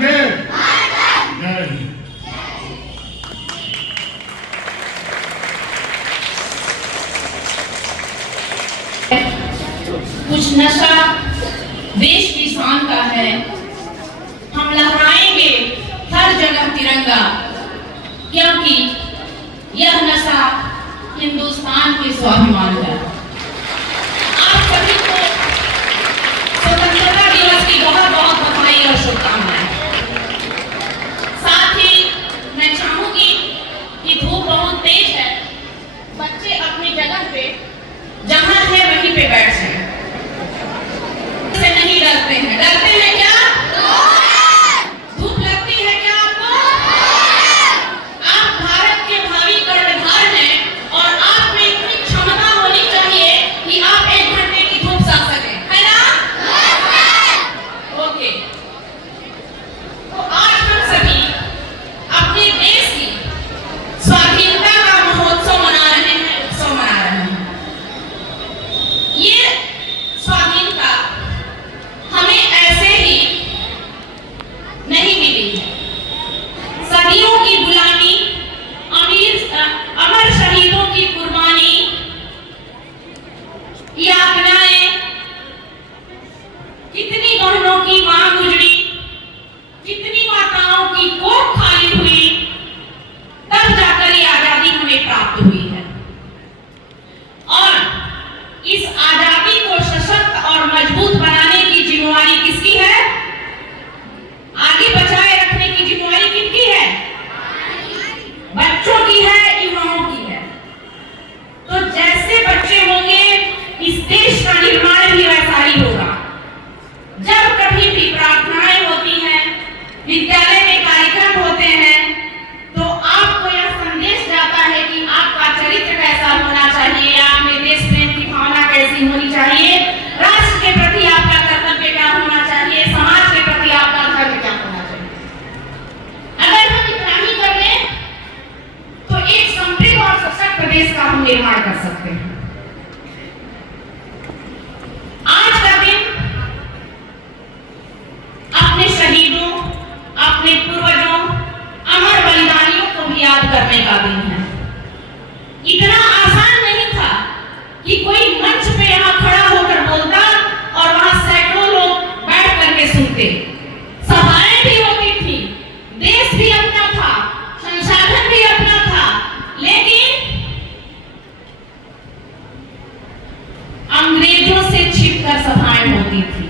वंदे जय हिंद। कुछ नशा देश की शान का है, हम लहराएंगे हर जगह तिरंगा, क्योंकि यह नशा हिंदुस्तान के स्वाभिमान है। आप सभी को स्वतंत्रता दिवस की बहुत बहुत बधाई और शुभकामनाएं। साथ ही मैं चाहूंगी कि धूप बहुत तेज है, बच्चे अपनी जगह पे जहां है वहीं पे बैठ जाएं। से नहीं डरते हैं, डरते हैं क्या? धूप लगती है क्या आपको? आप भारत के भावी कर्णधार हैं और आप में इतनी क्षमता होनी चाहिए कि आप 1 घंटे की धूप सह सकें, है ना? ओके। तो आज हम सभी अपने देश की स्वाधीनता का महोत्सव मना रहे हैं, उत्सव मना रहे हैं। ये स्वाधीनता हमें ऐसे ही नहीं मिली है। सदियों की गुलामी, अमर शहीदों की कुर्बानी, यातनाएं, कितनी बहनों की मां गुजरी, कितनी माताओं की कोख खाली हुई, तब जाकर ये आजादी हमें प्राप्त हुई है। और इस आजादी को सशक्त और मजबूत बनाने की जिम्मेवारी किसकी है? आगे बचाए रखने की जिम्मेवारी किसकी है? बच्चों की है, युवाओं की है। तो जैसे बच्चे होंगे, इस देश का निर्माण भी वैसा ही होगा। जब कभी भी प्रार्थनाएं होती हैं, विद्यालय में कार्यक्रम होते हैं, तो आपको यह संदेश जाता है कि आपका चरित्र कैसा होना चाहिए, आप में देश प्रेम की भावना कैसी होनी चाहिए, राष्ट्र के प्रति आपका कर्तव्य क्या होना चाहिए, समाज के प्रति आपका धर्म क्या होना चाहिए। अगर हम इतना ही कर लें तो एक समृद्ध और सशक्त देश का हम निर्माण कर सकते हैं। आज का दिन अपने शहीदों, अपने पूर्वजों, अमर बलिदानियों को भी याद करने का दिन है। इतना आसान नहीं था कि कोई मंच पे यहाँ खड़ा होकर बोलता और वहां सैकड़ों लोग बैठ करके सुनते। सभाएं भी होती थी, देश भी अपना था, संसाधन भी अपना था, लेकिन अंग्रेजों से छिपकर सभाएं होती थी,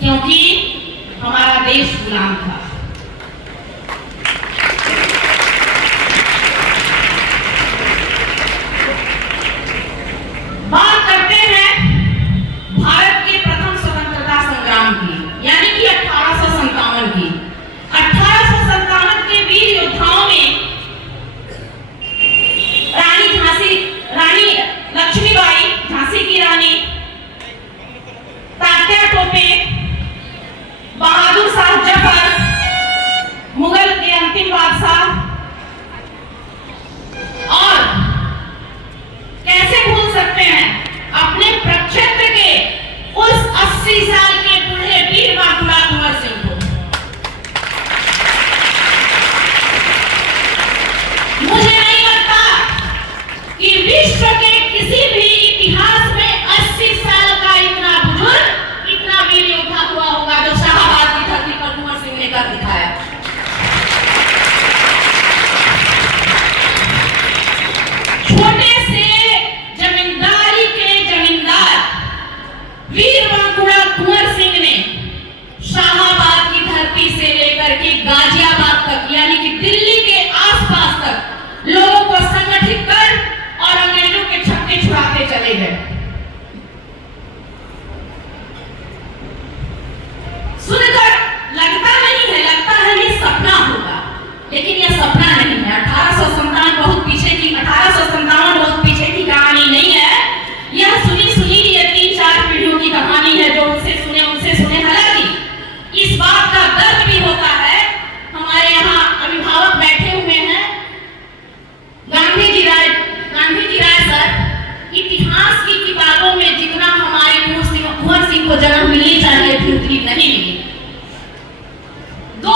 क्योंकि हमारा देश गुलाम था। बात करते हैं भारत के प्रथम स्वतंत्रता संग्राम की, यानी कि 1857 की। 1857 के वीर योद्धाओं में रानी लक्ष्मीबाई, झांसी की रानी, तात्या टोपे, बहादुर शाह जफर, मुगल के अंतिम बादशाह, और कैसे भूल सकते हैं अपने प्रक्षेत्र के उस 80 साल के बूढ़े वीर बांकुड़ा कुंवर सिंह को। मुझे नहीं लगता कि विश्व के किसी भी इतिहास में 80 साल का इतना बुजुर्ग, इतना वीर योद्धा हुआ होगा जो शाहाबाद की धरती पर कुंवर सिंह ने कर दिखाया। छोटे से जमींदारी के जमींदार वीर बांकुड़ा कुंवर सिंह ने शाहाबाद की धरती से लेकर के गाजियाबाद तक, यानी कि दिल्ली के आसपास तक लोगों को संगठित कर और अंग्रेजों के छक्के छुड़ाते चले गए। सुनकर लगता नहीं है, लगता है ये सपना होगा, लेकिन यह सपना नहीं है। 1857 बहुत पीछे की, 1857 बहुत पीछे की कहानी नहीं है। यह सुनी ये 3-4 पीढ़ियों की कहानी है, जो उनसे सुने। हालांकि इस बात का दर्द भी होता है, हमारे यहाँ अभिभावक बैठे हुए हैं, गांधी जी राय सर, इतिहास की किताबों में जितना हमारे कुंवर सिंह को जगह मिलनी चाहिए थी उतनी नहीं मिली। 2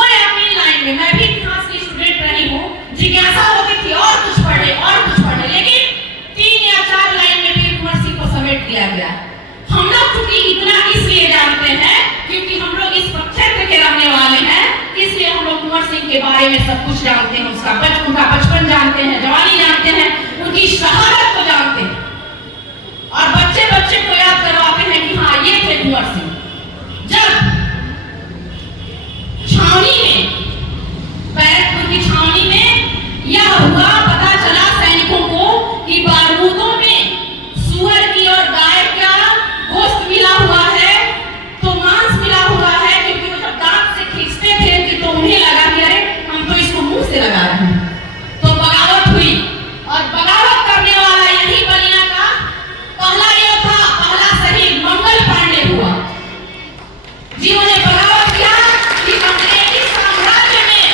कुछ जानते हैं, उनका बचपन जानते हैं, जवानी जानते हैं, उनकी शहादत को जानते हैं और बच्चे बच्चे को याद करवाते हैं कि हाँ ये थे कुंवर सिंह। जब छावनी में, बैरकपुर की छावनी में यह हुआ, पता चला सैनिकों को कि बारूदों में सूअर की और गाय का गोश्त मिला हुआ है, तो मांस मिला हुआ है, क्योंकि वो जब दांत से खींचते थे कि तो उन्हें लगा कि अरे हम तो इसको मुंह से लगा रहे हैं। तो बगावत हुई और बगावत करने वाला यही बलिया का पहला योद्धा, पहला शहीद मंगल पांडे हुआ, जिन्होंने बगावत किया कि अंग्रेजी साम्राज्य में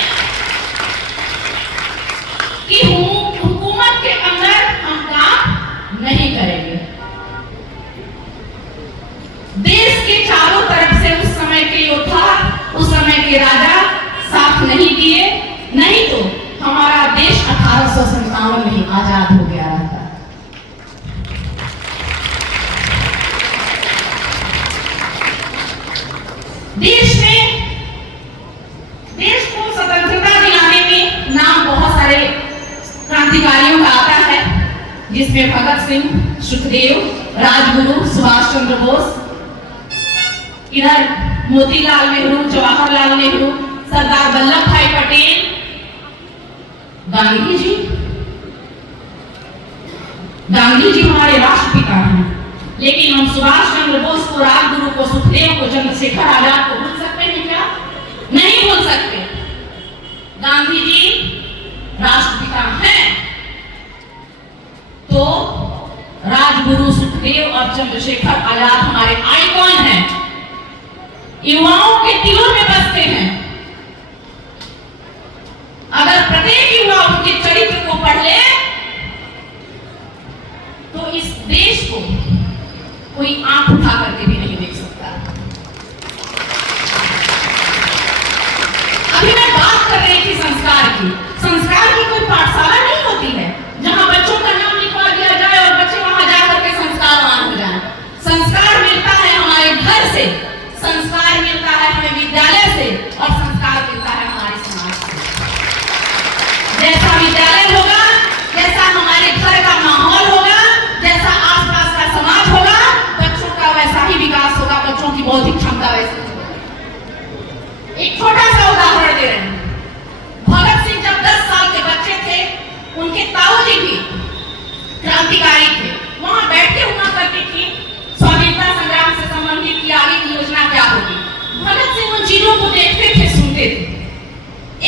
कि हुकूमत के अंदर हम काम नहीं करेंगे। देश के चारों तरफ से उस समय के योद्धा, उस समय के राजा साथ नहीं दिए, नहीं तो हमारा देश 1857 में आजाद हो गया रहता। देश को स्वतंत्रता दिलाने में नाम बहुत सारे क्रांतिकारियों का आता है, जिसमें भगत सिंह, सुखदेव, राजगुरु, सुभाष चंद्र बोस, इधर मोतीलाल नेहरू, जवाहरलाल नेहरू, सरदार वल्लभ भाई पटेल, गांधी जी हमारे राष्ट्रपिता हैं। लेकिन हम सुभाष चंद्र बोस को, राजगुरु को, सुखदेव को, चंद्रशेखर आजाद को भूल सकते हैं क्या? नहीं भूल सकते। गांधी जी राष्ट्रपिता हैं तो राजगुरु, सुखदेव और चंद्रशेखर आजाद हमारे आइकॉन हैं, युवाओं के दिलों में बसते हैं। अगर प्रत्येक युवा उनके चरित्र को पढ़ ले तो इस देश को कोई आंख उठा करके भी नहीं देख सकता। अभी मैं बात कर रही थी संस्कार की। संस्कार की कोई पाठशाला नहीं होती है जहां बच्चों का नाम लिखवा दिया जाए और बच्चे वहां जाकर के संस्कारवान हो जाएं। संस्कार मिलता है हमारे घर से, संस्कार मिलता है हमें विद्यालय से और संस्कार मिलता है हमारे समाज से। जैसा विद्यालय होगा, जैसा हमारे घर का माहौल होगा, जैसा आसपास का समाज होगा, बच्चों का वैसा ही विकास होगा, बच्चों की बौद्धिक क्षमता वैसी होगी। एक छोटा सा उदाहरण दे रहे हैं। भगत सिंह जब 10 साल के बच्चे थे, उनके ताऊजी भी क्रांतिकारी थे। वहां बैठे हुआ करती थी स्वाधीनता संग्राम से संबंधित की आगे की योजना क्या होगी। भगत सिंह उन चीजों को देखते थे, सुनते थे।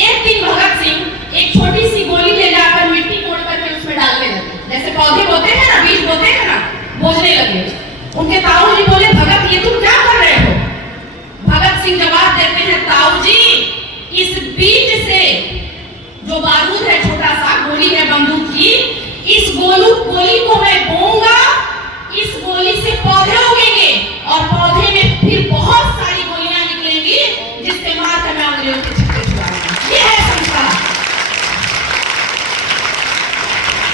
एक दिन भगत सिंह एक छोटी सी गोली ले जाकर मिट्टी तोड़ करके उसमें डालने लगे, जैसे पौधे बोते हैं ना, बीज बोते हैं ना, बोझने लगे। उनके ताऊजी बोले, भगत ये तुम क्या कर रहे हो? भगत सिंह जवाब देते हैं, ताऊजी इस बीज से जो बारूद है, छोटा सा गोली है बंदूक की, इस गोली को मैं बोऊंगा, इस गोली से पौधे उगेंगे और पौधे में फिर बहुत सारी गोलियां निकलेंगी जिससे मारकर मैं अंग्रेजों के छक्के छुड़ाऊंगा। ये है संस्कार।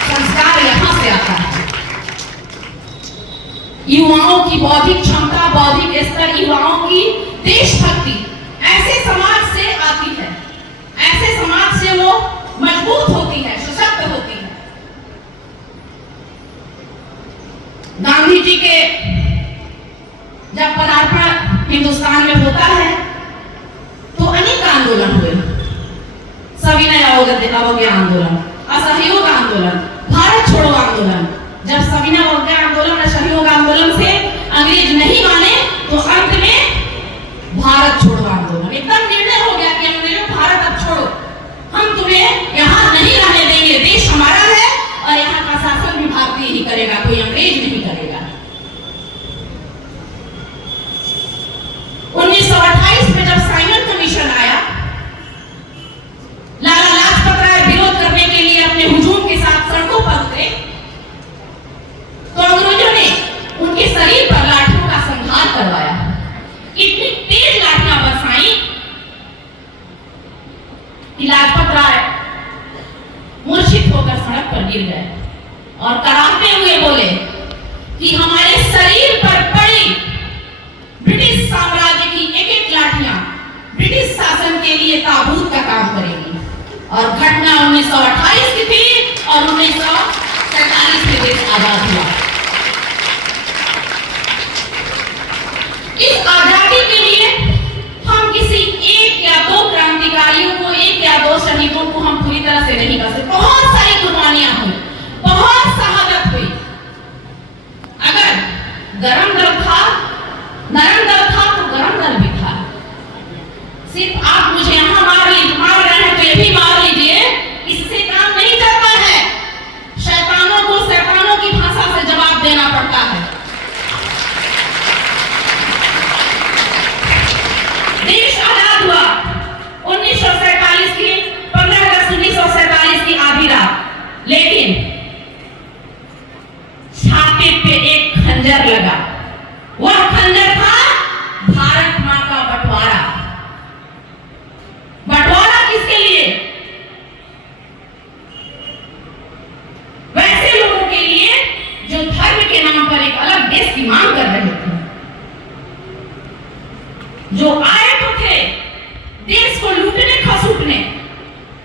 संस्कार यहां से आता है। युवाओं की बौद्धिक क्षमता, बौद्धिक स्तर, युवाओं की देशभक्ति ऐसे समाज से आती है, ऐसे समाज से वो मजबूत होती है, सशक्त होती है। गांधी जी के जब पदार्पण हिंदुस्तान में होता है तो अनेक आंदोलन हुए, सविनय अवज्ञा आंदोलन, असहयोग आंदोलन, भारत छोड़ो आंदोलन। जब सविनय अवज्ञा आंदोलन, असहयोग आंदोलन से अंग्रेज नहीं माने तो अंत में भारत छोड़ो आंदोलन, एकदम निर्णय हो गया कि अंग्रेजों भारत अब छोड़ो, हम तुम्हें यहाँ नहीं रहने देंगे, देश हमारा है और यहाँ का शासन भी भारतीय ही करेगा, कोई अंग्रेज नहीं करेगा। 1928 में जब साइमन कमीशन आया, लाला लाजपत राय विरोध करने के लिए अपने हुजूम के साथ सड़कों पर उतरे तो अंग्रेजों ने उनके शरीर पर लाठियों का संहार करवाया। इतनी तेज लाठियां बरसाई कि लाजपत राय मूर्छित होकर सड़क पर गिर गए और कराहते हुए बोले कि हमारे शरीर पर पड़ी ब्रिटिश साम्राज्य की एक एक लाठियां ब्रिटिश शासन के लिए ताबूत का काम करेगी। और घटना 1928 की थी और 1947 में देश आजाद हुआ। इस आजादी के लिए हम किसी एक या दो क्रांतिकारियों को, एक या दो शहीदों को हम पूरी तरह से नहीं कर सकते। बहुत सारी कुर्बानियां हुई, बहुत शहादत हुई। अगर गरम दल था, नरम दल था तो गरम दल भी था। सिर्फ आप मुझे यहां मार रहे हैं तो ये भी मार लीजिए, इससे काम नहीं चलता है। शैतानों को शैतानों की भाषा से जवाब देना पड़ता है। देश आजाद हुआ 1947 की 15 अगस्त 1947 की आधी रात, लेकिन छाती पे एक खंजर लगा। वह खंजर था भारत मां का बंटवारा। बंटवारा किसके लिए? वैसे लोगों के लिए जो धर्म के नाम पर एक अलग देश की मांग कर रहे थे, जो आए तो थे देश को लूटने खसूटने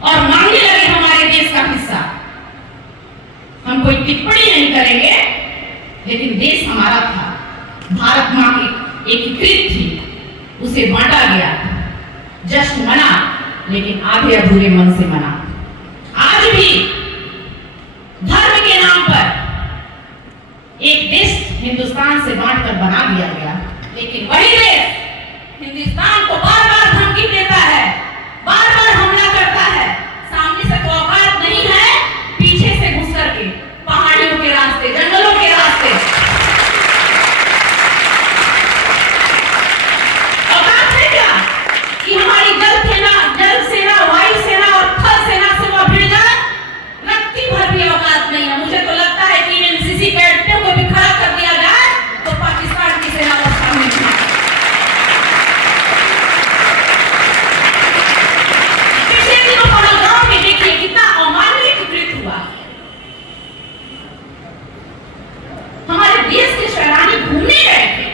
और मांगने लगे हमारे देश का हिस्सा। हम कोई टिप्पणी नहीं करेंगे, लेकिन देश हमारा था, भारत मां की एकीकृत थी, उसे बांटा गया। जश्न मना, लेकिन आधे अधूरे मन से मना। आज भी धर्म के नाम पर एक देश हिंदुस्तान से बांटकर बना दिया गया, लेकिन वही देश हिंदुस्तान को बार बार धमकी देता है, बार बार हमला करता है। सामने से तो औकात नहीं है, पीछे से घुस करके पहाड़ियों के रास्ते, जंगलों के रास्ते औकात है क्या कि हमारी जल सेना, वायु सेना और थल सेना से वो भिड़ जाए? रत्ती भर भी औकात नहीं है। मुझे तो लगता है कि एनसीसी कैडेटों को भी खड़ा कर दिया जाए तो पाकिस्तान की सेना और सामने कितना अमानवीय कृत्य हुआ। हमारे देश के शहरानी घूमने गए थे।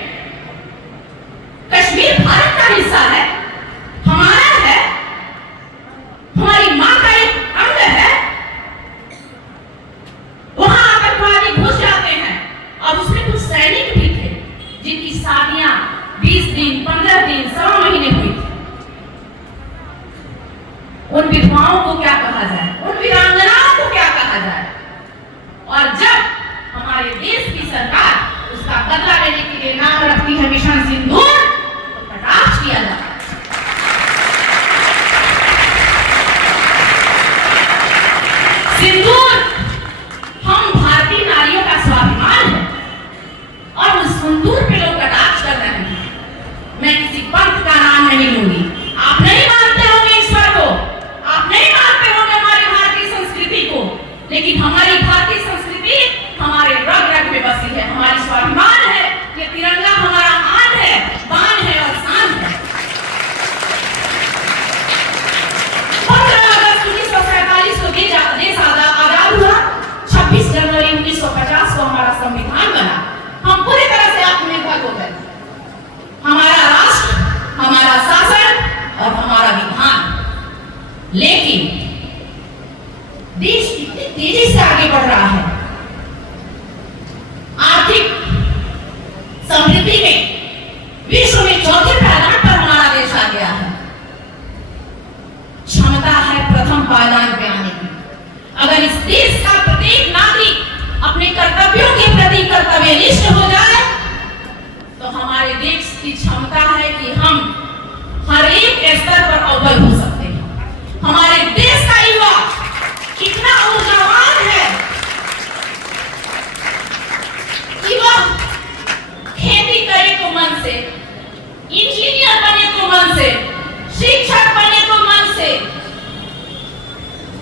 कश्मीर भारत का हिस्सा है, हमारा है, हमारी मां का एक अंग है। वहां आतंकवादी घुस जाते हैं और उसमें कुछ सैनिक भी थे जिनकी शादियां 20 दिन, 15 दिन, 1.25 महीने हुई थी। उन विधवाओं को क्या कहा जाए, उन वीरांगनाओं को क्या कहा जाए? और जब हमारे देश की सरकार उसका बदला लेने के लिए नाम रखती है मिशन सिंदूर, तो कटाक्ष किया जाता है। सिंदूर हम भारतीय नारियों का स्वाभिमान है और उस सिंदूर पे लोग कटाक्ष कर रहे हैं। मैं किसी पंथ का नाम नहीं लूंगी। आप नहीं मानते होंगे ईश्वर को, आप नहीं मानते होंगे हमारी भारतीय संस्कृति को, लेकिन हमारी भारतीय संस्कृति हमारे रग रग में बसी है, हमारी स्वाभिमान है। ये तिरंगा हमारा आन है, बान है और शान है। 15 अगस्त 1947 को देश आजाद हुआ। 26 जनवरी 1950 को हमारा संविधान बना। हम पूरी तरह से आत्मनिर्भर हो गए। हमारा राष्ट्र, हमारा शासन और हमारा विधान। लेकिन देश कितनी तेजी से आगे बढ़ रहा है। आर्थिक समृद्धि में विश्व में चौथे पायदान पर हमारा देश आ गया है। क्षमता है प्रथम पायदान पे आने की। अगर इस देश का प्रत्येक नागरिक अपने कर्तव्यों के प्रति कर्तव्यनिष्ठ हो जाए, तो हमारे देश की क्षमता है कि हम हर एक स्तर पर अव्वल हो सकते हैं। हमारे देश का युवा कितना ऊर्जावान है कि वह खेती करे तो मन से, इंजीनियर बने तो मन से, शिक्षक बने तो मन से।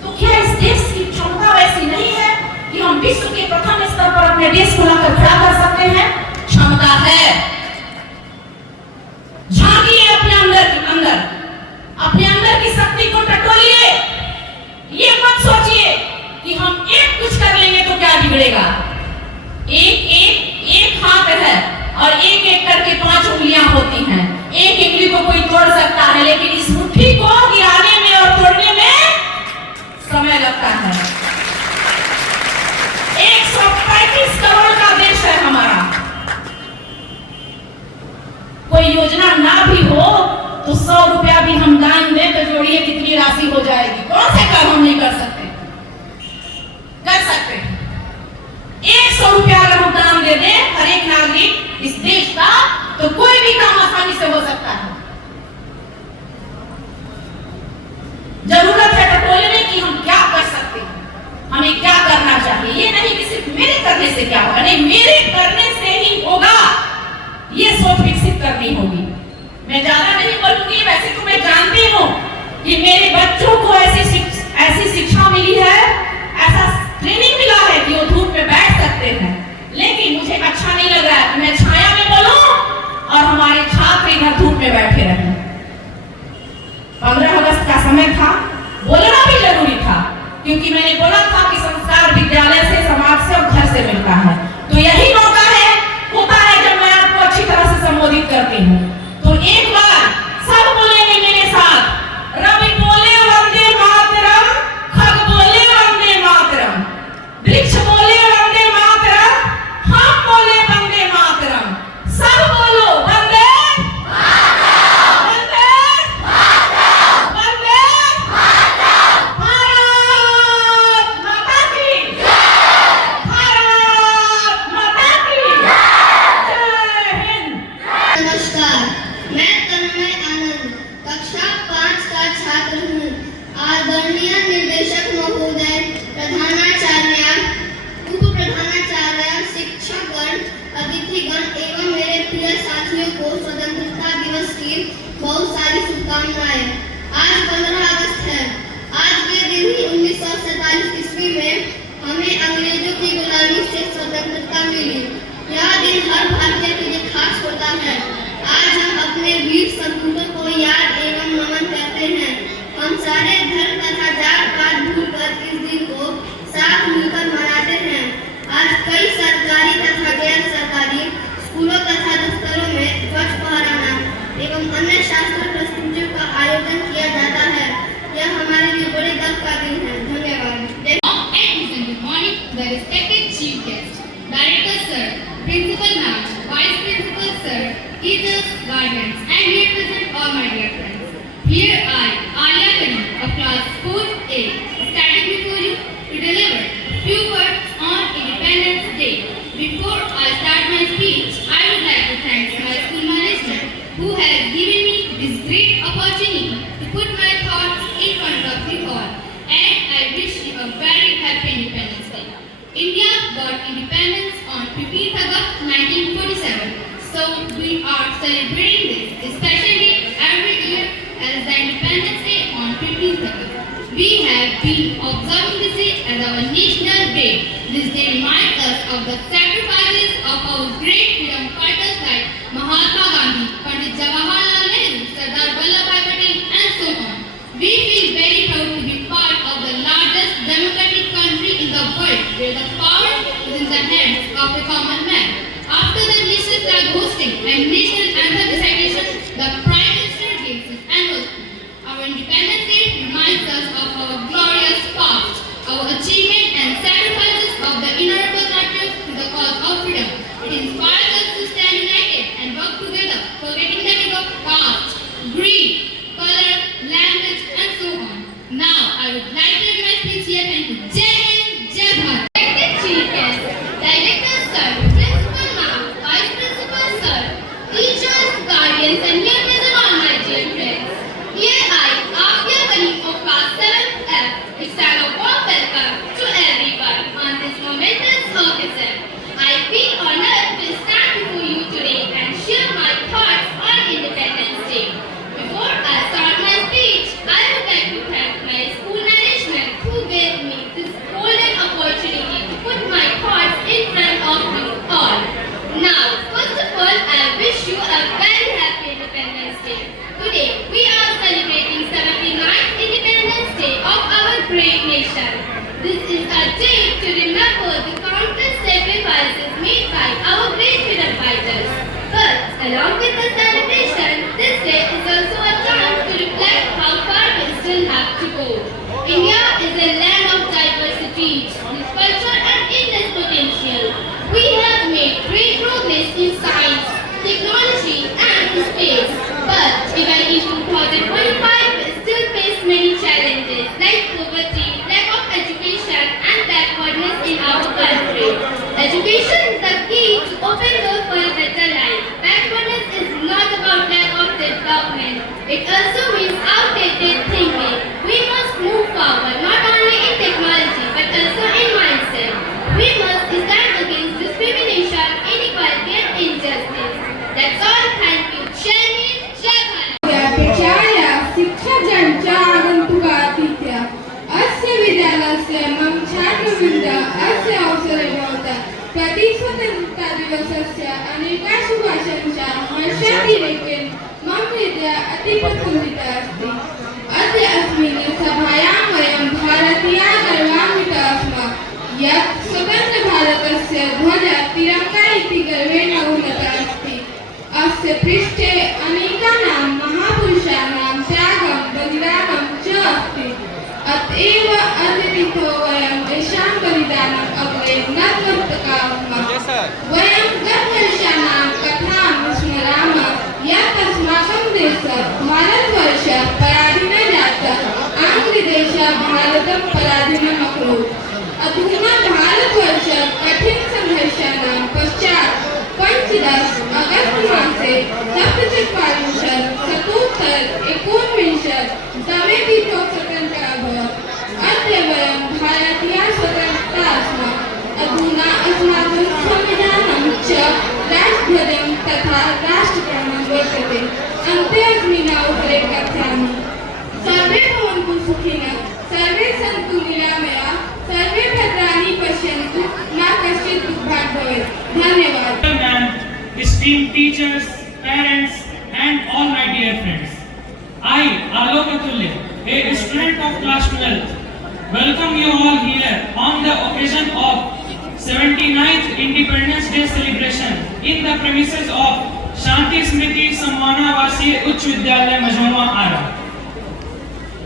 तो क्या इस देश की क्षमता वैसी नहीं है कि हम विश्व के प्रथम स्तर पर अपने देश को लाकर खड़ा कर सकते हैं? क्षमता है। झांकिए अपने अंदर की शक्ति को टटोलिए। ये मत सोचिए कि हम एक कुछ कर लेंगे तो क्या बिगड़ेगा। एक हाथ है और एक करके 5 उंगलियां होती हैं। एक उंगली को कोई तोड़ सकता है, लेकिन इस मुट्ठी को गिराने में और तोड़ने में मैं ज्यादा नहीं बोलूंगी। वैसे तो मैं जानती हूँ कि मेरे बच्चों को ऐसी शिक्षा मिली है, ऐसा ट्रेनिंग मिला है कि वो धूप में बैठ सकते हैं, लेकिन मुझे अच्छा नहीं लग रहा है कि मैं छाया में बोलूं और हमारे छात्र इधर धूप में बैठे रहें। 15 अगस्त का समय था, बोलना भी जरूरी था, क्योंकि मैंने बोला था कि संस्कार विद्यालय से, समाज से और घर से मिलता है। तो यही मौका होता है जब मैं आपको अच्छी तरह से संबोधित करती हूँ। तो एक बार सब बोलेंगे मेरे साथ, रवि बोले वंदे मातरम, खग बोले वंदे मातरम, वृक्ष बोले वंदे मातरम, हम बोले वंदे मातरम। सब बोलो वंदे मातरम, वंदे मातरम, वंदे मातरम। भारत माता की जय, भारत माता की जय हिंद। नमस्कार, मैं तन्मय आनंद कक्षा 5 का छात्र हूँ। आदरणीय निर्देशक महोदय, प्रधानाचार्य, उप प्रधानाचार्य, शिक्षकगण, अतिथिगण एवं मेरे प्रिय साथियों को स्वतंत्रता दिवस की बहुत सारी शुभकामनाएं। आज 15 अगस्त है। आज के दिन ही 1947 ईस्वी में हमें अंग्रेजों की गुलामी से स्वतंत्रता मिली। यह दिन हर भारतीय के लिए खास होता है। आज हम अपने वीर सपूतों को याद एवं नमन करते हैं। हम सारे धर्म तथा जात पात भूलकर इस दिन को साथ मिलकर मनाते हैं। आज कई सरकारी तथा गैर सरकारी स्कूलों तथा दफ्तरों में ध्वज फहराना एवं अन्य शास्त्र प्रस्तुतियों का आयोजन किया जाता है। यह हमारे लिए बड़े गर्व का दिन है। धन्यवाद। Good morning, the respected chief guest, director sir, principal ma'am, vice principal sir, teachers, guardians, and here present all my dear friends. Here I, Alia Karim, of class 4A, standing before you to deliver a few words on Independence Day. Before I start my speech, I would like to thank my school management who has given me this great opportunity to put my thoughts in front of you all. And I wish you a very happy Independence Day. India got independence on 15th August 1947. So we are celebrating this especially every year as the Independence Day on 15th August. We have been observing this day as our national day. This day reminds us of the sacrifices of our great freedom fighters like Mahatma Gandhi, Pandit Jawaharlal Nehru, Sardar Vallabhbhai Patel, and so on. We feel very proud to be part of the largest democratic country in the world, where the power is in the hands of a common man. After the national flag hosting and national anthem recitation, the Prime Minister gives his annual speech. Our Independence Day reminds us of our glorious past, our achievement and sacrifices of the innumerable martyrs to the cause of freedom. It inspires us to stand united and work together, forgetting the need of caste, greed, color, language, and so on. Now, I would like to end my speech here. Thank you. Jai Hind, Jai Bharat. Respected chief guest, director sir, principal ma'am, vice principal sir, teachers, guardians, and here present all my dear friends. Here I, Alia Karim of class 7F, extend a warm welcome to everyone on this momentous occasion. I feel honored to stand before you today and share my thoughts on Independence Day. Before I start my speech, I would like to thank my school management who gave me this golden opportunity to put my thoughts in front of you all. Now, first of all, I wish you a very happy Independence Day. Today, we are celebrating 79th Independence Day of our great nation. This is a day to remember the countless sacrifices made by our great freedom fighters. But along with the celebration, this day is also a time to reflect how far we still have to go. India is a land of diversity, rich culture and endless potential. We have made great progress in science, technology and space. But even in 2025, we still face many challenges like poverty, lack of education and backwardness in our country. Education is the key to open doors for a better life. Backwardness is not about lack of development. It also means outdated thinking. We must move forward not only in technology but also in mindset. We must stand against discrimination, inequality and injustice. That's all. Thank you. Jai Hind, Jai Bharat. Prafullita अस्ति। अद्य अस्मिन् सभायां वयं भारतीयाः गर्वान्विताः स्मः यत् स्वतन्त्रभारतस्य ध्वजः तिरङ्गा इति गर्वेण उन्नतः अस्ति। अस्य पृष्ठे अनेकानां महापुरुषाणां त्यागं बलिदानं च अस्ति। अतएव अद्य तिथौ वयं तेषां बलिदानम् अग्रे न त्यक्तुकामः। वयं गतवर्षाणां कथां स्मरामः यत् अस्माकं देशः भारतवर्षः पराधीनः जातः, आङ्ग्लदेशः भारतं पराधीनम् अकरोत्। अधुना भारतवर्षः कठिनसंघर्षाणां पश्चात् 15 अगस्त मासे 1749 तिथौ स्वतन्त्रः अभवत्। अद्य वयं भारतीयाः स्वतन्त्राः स्मः। अधुना अस्माकं संविधानं च राष्ट्रध्वजं तथा राष्ट्रगानं वर्तते। अन्ते अस्मिन् अवसरे कथयामि। सर्वे भवन्तु सुखिनः, सर्वे सन्तु निरामयाः, सर्वे भद्राणि पश्यन्तु, मा कश्चित् दुःखात् भवेत्। धन्यवाद। Esteemed teachers, parents, and all my dear friends, I, Alok Atulya, a student of class 12th, welcome you all here on the occasion of 79th Independence Day celebration in the premises of Shanti Smriti Sammana Vasi Uch Vidyalaya Majhuma Ara.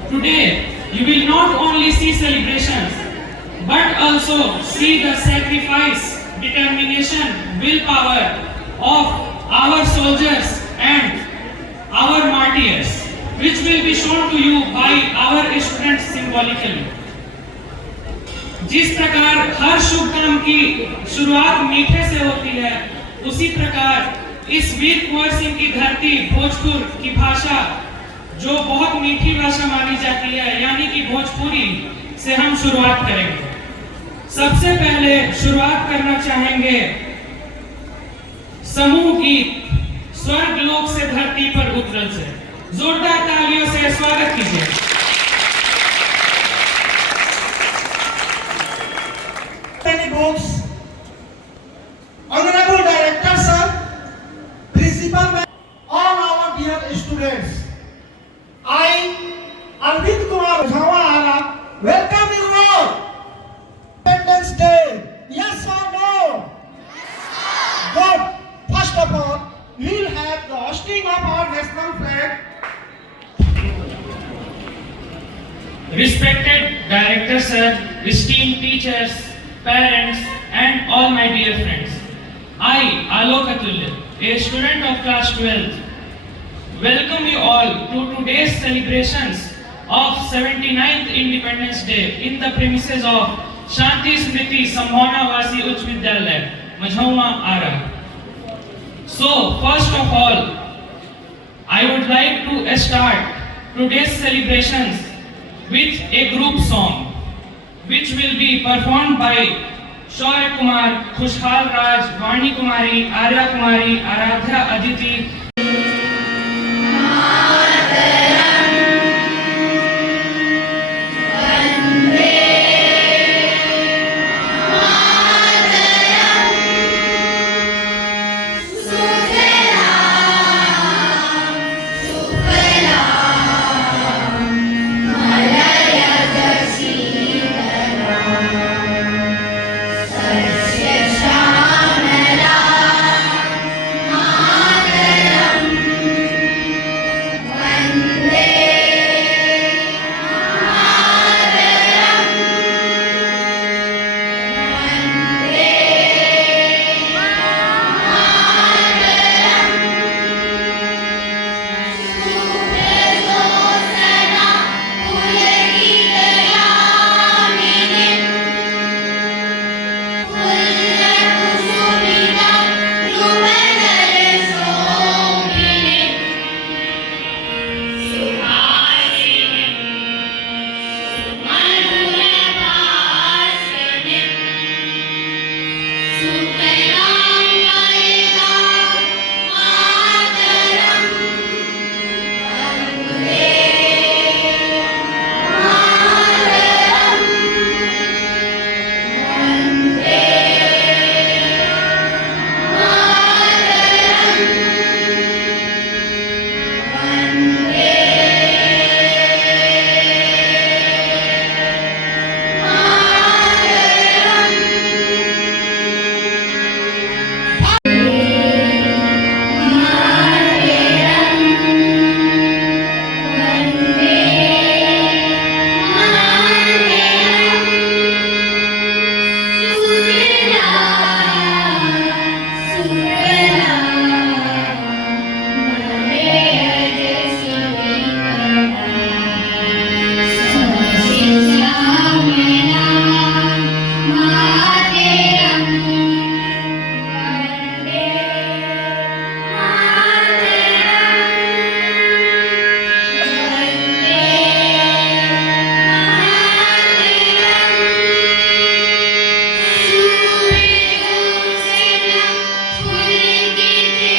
Today, you will not only see celebrations, but also see the sacrifice, determination, willpower of our soldiers and our martyrs, which will be shown to you by our students symbolically. जिस प्रकार हर शुभ काम की शुरुआत मीठे से होती है, उसी प्रकार इस वीर कुंवर सिंह की धरती भोजपुर की भाषा, जो बहुत मीठी भाषा मानी जाती है, यानी कि भोजपुरी से हम शुरुआत करेंगे। सबसे पहले शुरुआत करना चाहेंगे समूह गीत स्वर्ग लोक से धरती पर उतरल से। जोरदार तालियों से स्वागत कीजिए। Many books, Honorable Director Sir, Principal, all our dear students, I, Arvind Kumar Jhawara, welcome you all. Independence Day, yes or no? Good. First of all, we will have the hoisting of our national flag. Respected Director Sir, esteemed teachers, parents, and all my dear friends, I, Alok Atulya, a student of class 12th, welcome you all to today's celebrations of 79th Independence Day in the premises of Shanti Smriti Sammana Vasi Uch Vidyalaya Majhuma Ara. So, first of all, I would like to start today's celebrations with a group song, which will be performed by Shaurya Kumar, Khushhal Raj, Vani Kumari, Arya Kumari, Aradhya Aditi,